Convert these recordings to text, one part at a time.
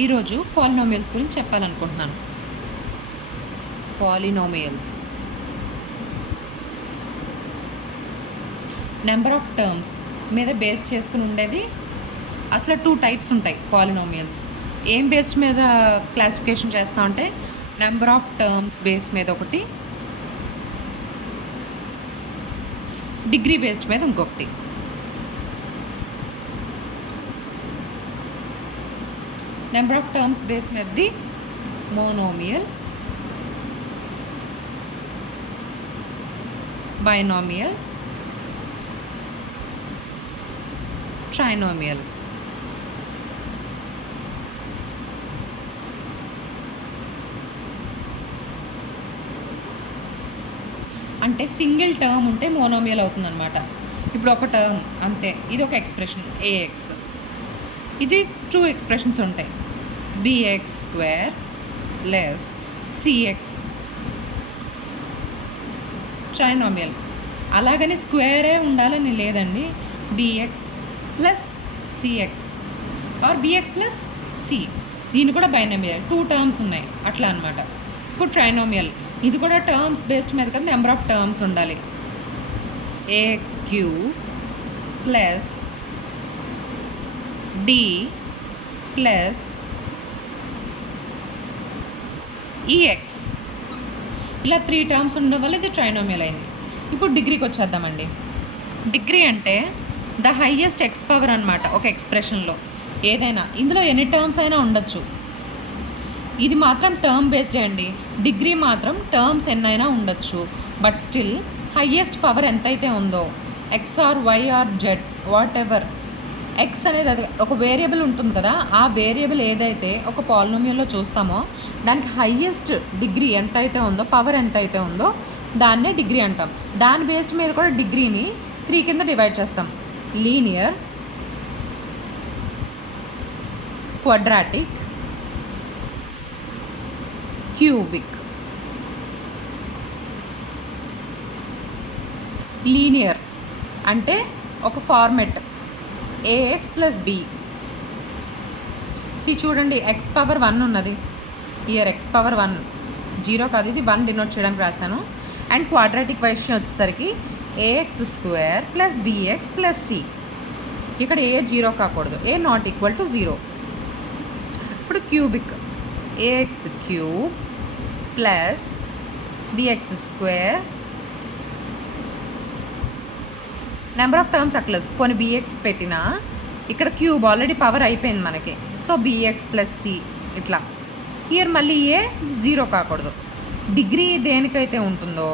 ఈరోజు పాలినోమియల్స్ గురించి చెప్పాలనుకుంటున్నాను. పాలినోమియల్స్ నెంబర్ ఆఫ్ టర్మ్స్ మీద బేస్ చేసుకుని ఉండేది. అసలు 2 టైప్స్ ఉంటాయి పాలినోమియల్స్. ఏం బేస్ మీద క్లాసిఫికేషన్ చేస్తామంటే నెంబర్ ఆఫ్ టర్మ్స్ బేస్ మీద ఒకటి, డిగ్రీ బేస్డ్ మీద ఇంకొకటి. నెంబర్ ఆఫ్ టర్మ్స్ బేస్ మీదది మోనోమియల్, బైనోమియల్, ట్రైనోమియల్. అంటే సింగిల్ టర్మ్ ఉంటే మోనోమియల్ అవుతుందన్నమాట. ఇప్పుడు ఒక టర్మ్ అంతే, ఇది ఒక ఎక్స్ప్రెషన్ ఏఎక్స్. ఇది 2 ఎక్స్ప్రెషన్స్ ఉంటాయి, b x square plus c x. Trinomial అలాగని స్క్వేరే ఉండాలని లేదండి, b x plus c x or b x plus c. దీని కూడా బైనోమియల్, 2 టర్మ్స్ ఉన్నాయి అట్లా అనమాట. ఇప్పుడు ట్రైనోమియల్ ఇది కూడా టర్మ్స్ బేస్డ్ మీద కదా, నెంబర్ ఆఫ్ టర్మ్స్ ఉండాలి. A x cube plus d plus e x, ఇలా 3 టర్మ్స్ ఉండడం వల్ల ఇది ట్రైనోమియల్ అయింది. ఇప్పుడు డిగ్రీకి వచ్చేద్దామండి. డిగ్రీ అంటే ద హైయెస్ట్ ఎక్స్ పవర్ అనమాట ఒక ఎక్స్ప్రెషన్లో. ఏదైనా ఇందులో ఎన్ని టర్మ్స్ అయినా ఉండొచ్చు. ఇది మాత్రం టర్మ్ బేస్డే అండి. డిగ్రీ మాత్రం టర్మ్స్ ఎన్నైనా ఉండొచ్చు, బట్ స్టిల్ హైయెస్ట్ పవర్ ఎంతైతే ఉందో x or y or z whatever, x అనేది అది ఒక వేరియబుల్ ఉంటుంది కదా, ఆ వేరియబుల్ ఏదైతే ఒక పాలినోమియల్లో చూస్తామో దానికి హైయెస్ట్ డిగ్రీ ఎంతైతే ఉందో, పవర్ ఎంతైతే ఉందో దాన్నే డిగ్రీ అంటాం. దాని బేస్డ్ మీద కూడా డిగ్రీని 3 కింద డివైడ్ చేస్తాం. Linear, quadratic, cubic. లీనియర్ అంటే ఒక ఫార్మెట్ ఏఎక్స్ ప్లస్ బి. సి చూడండి, ఎక్స్ పవర్ 1 ఉన్నది ఇయర్, ఎక్స్ పవర్ 1 జీరో కాదు, ఇది 1 డినోట్ చేయడానికి రాశాను. అండ్ క్వాడ్రాటిక్ వైషన్ వచ్చేసరికి a x square plus b x plus c. ఇక్కడ ఏ జీరో కాకూడదు, ఏ నాట్ ఈక్వల్ టు 0. ఇప్పుడు cubic ax cube plus bx square. Number of terms అక్కలేదు, కొన్ని బిఎక్స్ పెట్టినా ఇక్కడ క్యూబ్ ఆల్రెడీ పవర్ అయిపోయింది మనకి, సో బిఎక్స్ ప్లస్ సి ఇట్లా. ఇయర్ మళ్ళీ ఏ జీరో కాకూడదు. డిగ్రీ దేనికైతే ఉంటుందో,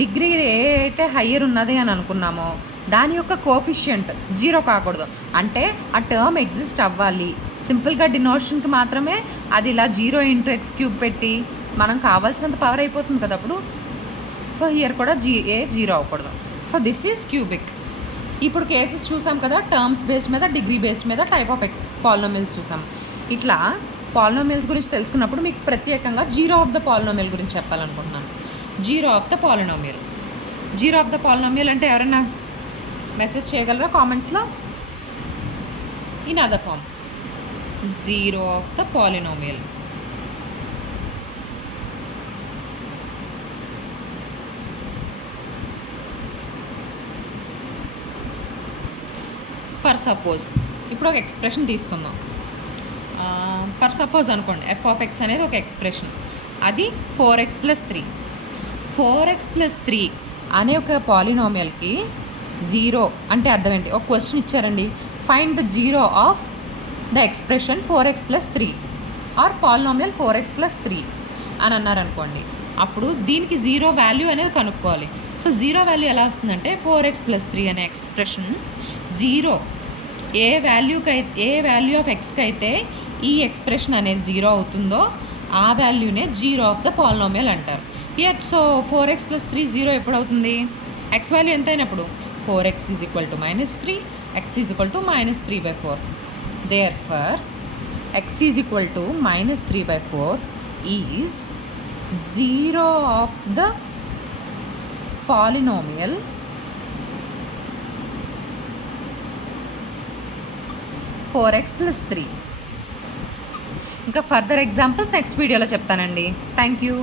డిగ్రీ ఏ అయితే హయ్యర్ ఉన్నది అని అనుకున్నామో దాని యొక్క కోఫిషియంట్ జీరో కాకూడదు. అంటే ఆ టర్మ్ ఎగ్జిస్ట్ అవ్వాలి. సింపుల్గా డినోషన్కి మాత్రమే అది ఇలా 0 × ఎక్స్ క్యూబ్ పెట్టి మనం కావాల్సినంత పవర్ అయిపోతుంది కదా అప్పుడు. సో హియర్ కూడా ఏ జీరో అవ్వకూడదు. So this is cubic. ఇప్పుడు కేసెస్ చూసాం కదా, టర్మ్స్ బేస్డ్ మీద, డిగ్రీ బేస్డ్ మీద టైప్ ఆఫ్ పాలినోమియల్స్ చూసాం. ఇట్లా పాలినోమియల్స్ గురించి తెలుసుకున్నప్పుడు మీకు ప్రత్యేకంగా జీరో ఆఫ్ ద పాలినోమియల్ గురించి చెప్పాలనుకుంటున్నాను. Zero of the polynomial. Zero of the polynomial అంటే ఎవరైనా మెసేజ్ చేయగలరా కామెంట్స్లో? In other form, zero of the polynomial. For suppose ఇప్పుడు ఒక ఎక్స్ప్రెషన్ తీసుకుందాం. ఫర్ సపోజ్ అనుకోండి, ఎఫ్ ఆఫ్ ఎక్స్ అనేది ఒక ఎక్స్ప్రెషన్, అది 4x + 3. 4x + 3 అనే ఒక పాలినోమియల్కి జీరో అంటే అర్థం ఏంటి? ఒక క్వశ్చన్ ఇచ్చారండి, find the zero of the expression 4x + 3 or polynomial 4x + 3 అని అన్నారనుకోండి. అప్పుడు దీనికి జీరో వాల్యూ అనేది కనుక్కోవాలి. సో జీరో వాల్యూ ఎలా వస్తుందంటే 4x + 3 అనే ఎక్స్ప్రెషన్ జీరో, ఏ వాల్యూ ఆఫ్ ఎక్స్కి అయితే ఈ ఎక్స్ప్రెషన్ అనేది జీరో అవుతుందో ఆ వాల్యూనే జీరో ఆఫ్ ద పాలినోమియల్ అంటారు. సో 4x + 3 జీరో ఎప్పుడు అవుతుంది? ఎక్స్ వాల్యూ ఎంత అయినప్పుడు? 4x = -3, x = -3/4. Therefore x = -3/4 is zero of the polynomial 4x + 3. ఇంకా ఫర్దర్ ఎగ్జాంపుల్స్ నెక్స్ట్ వీడియోలో చెప్తానండి. Thank you.